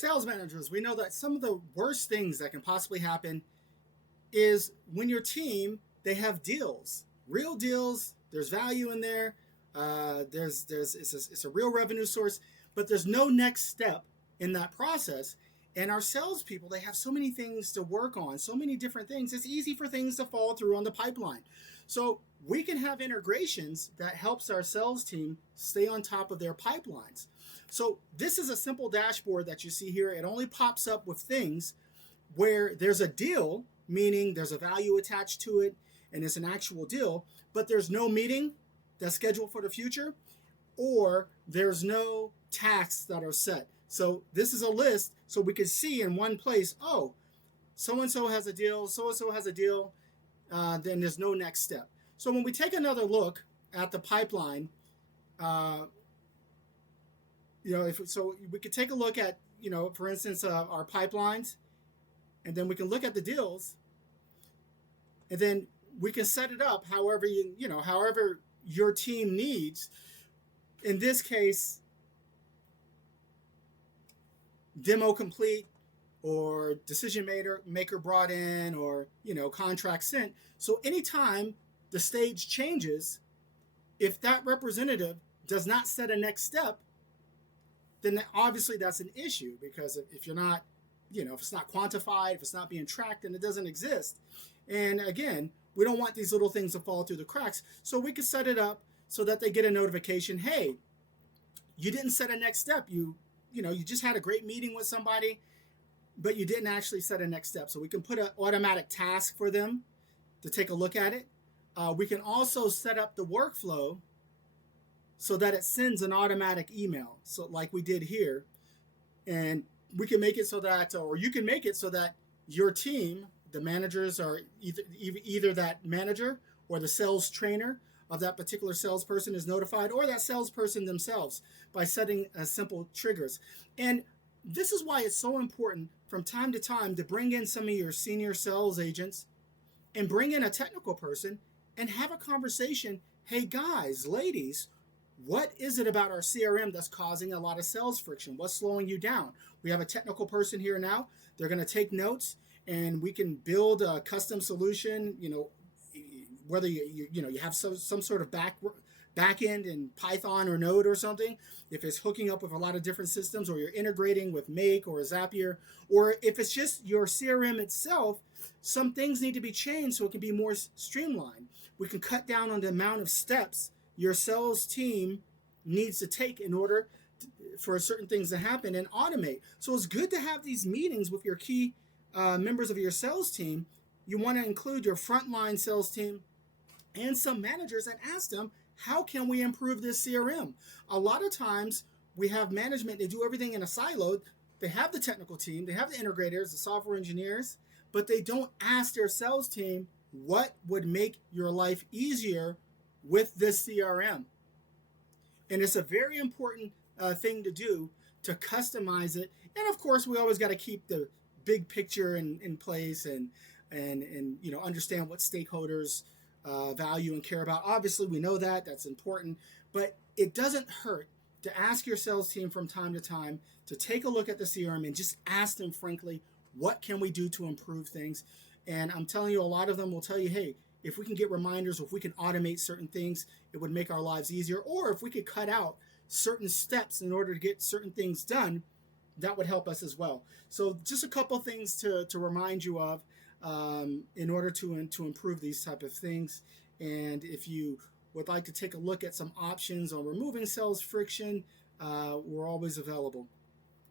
Sales managers, we know that some of the worst things that can possibly happen is when your team, they have deals, real deals. There's value in there. It's a real revenue source, but there's no next step in that process. And our salespeople, they have so many things to work on, so many different things. It's easy for things to fall through on the pipeline. So we can have integrations that helps our sales team stay on top of their pipelines. So this is a simple dashboard that you see here. It only pops up with things where there's a deal, meaning there's a value attached to it and it's an actual deal, but there's no meeting that's scheduled for the future, or there's no tasks that are set. So this is a list so we can see in one place, oh, so-and-so has a deal, so-and-so has a deal, then there's no next step. So when we take another look at the pipeline, so we could take a look at, for instance, our pipelines, and then we can look at the deals, and then we can set it up however however your team needs. In this case, demo complete, or decision maker brought in, or contract sent. So anytime the stage changes, if that representative does not set a next step, then obviously that's an issue, because if you're not, if it's not quantified, if it's not being tracked, then it doesn't exist. And again, we don't want these little things to fall through the cracks. So we can set it up so that they get a notification, hey, you didn't set a next step. You just had a great meeting with somebody, but you didn't actually set a next step. So we can put an automatic task for them to take a look at it. We can also set up the workflow so that it sends an automatic email, so like we did here. And we can make it so that, or you can make it so that your team, the managers, are either that manager or the sales trainer of that particular salesperson is notified, or that salesperson themselves, by setting simple triggers. And this is why it's so important from time to time to bring in some of your senior sales agents and bring in a technical person and have a conversation. Hey guys, ladies, what is it about our CRM that's causing a lot of sales friction? What's slowing you down? We have a technical person here now. They're going to take notes, and we can build a custom solution. Whether you have some sort of back end in Python or Node or something, if it's hooking up with a lot of different systems, or you're integrating with Make or Zapier, or if it's just your CRM itself, some things need to be changed so it can be more streamlined. We can cut down on the amount of steps your sales team needs to take in order for certain things to happen, and automate. So it's good to have these meetings with your key members of your sales team. You want to include your frontline sales team and some managers and ask them, how can we improve this CRM? A lot of times we have management, they do everything in a silo. They have the technical team, they have the integrators, the software engineers, but they don't ask their sales team, what would make your life easier with this CRM? And it's a very important thing to do, to customize it. And of course, we always got to keep the big picture in place, and understand what stakeholders value and care about. Obviously, we know that's important, but it doesn't hurt to ask your sales team from time to time to take a look at the CRM and just ask them frankly, what can we do to improve things? And I'm telling you, a lot of them will tell you, hey, if we can get reminders, or if we can automate certain things, it would make our lives easier. Or if we could cut out certain steps in order to get certain things done, that would help us as well. So just a couple things to remind you of in order to improve these type of things. And if you would like to take a look at some options on removing sales friction, we're always available.